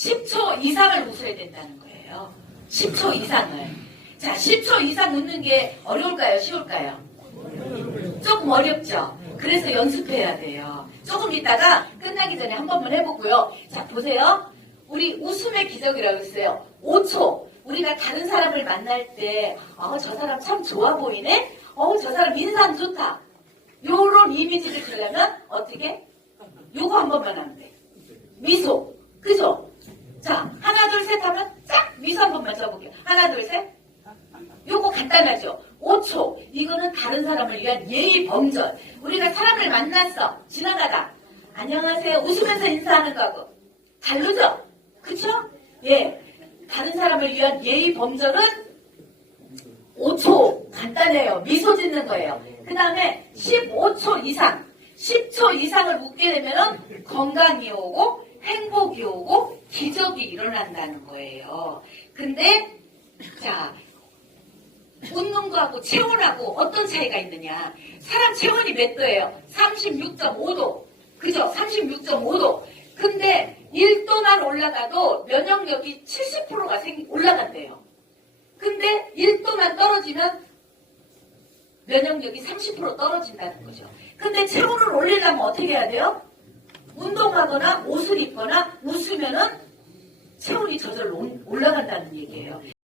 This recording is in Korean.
10초 이상을 웃어야 된다는 거예요. 10초 이상을. 자, 10초 이상 웃는 게 어려울까요? 쉬울까요? 조금 어렵죠? 그래서 연습해야 돼요. 조금 있다가 끝나기 전에 한 번만 해보고요. 자, 보세요. 우리 웃음의 기적이라고 했어요. 5초. 우리가 다른 사람을 만날 때, 어, 저 사람 참 좋아 보이네? 어, 저 사람 인상 좋다. 요런 이미지를 주려면 어떻게? 요거 한 번만 하면 돼. 미소. 그죠? 자, 하나, 둘, 셋 하면 쫙 미소 한 번만 써볼게요. 하나, 둘, 셋. 요거 간단하죠? 5초. 이거는 다른 사람을 위한 예의 범절. 우리가 사람을 만났어. 지나가다. 안녕하세요. 웃으면서 인사하는 거하고. 다르죠? 그쵸? 예. 다른 사람을 위한 예의 범절은 5초. 간단해요. 미소 짓는 거예요. 그 다음에 15초 이상. 10초 이상을 웃게 되면은 건강이 오고 행복이 오고 기적이 일어난다는 거예요. 근데 자 웃는 거하고 체온하고 어떤 차이가 있느냐. 사람 체온이 몇 도예요? 36.5도. 그죠? 36.5도. 근데 1도만 올라가도 면역력이 70%가 생, 올라간대요. 근데 1도만 떨어지면 면역력이 30% 떨어진다는 거죠. 근데 체온을 올리려면 어떻게 해야 돼요? 운동 하거나 옷을 입거나 웃으면은 체온이 저절로 얘기예요.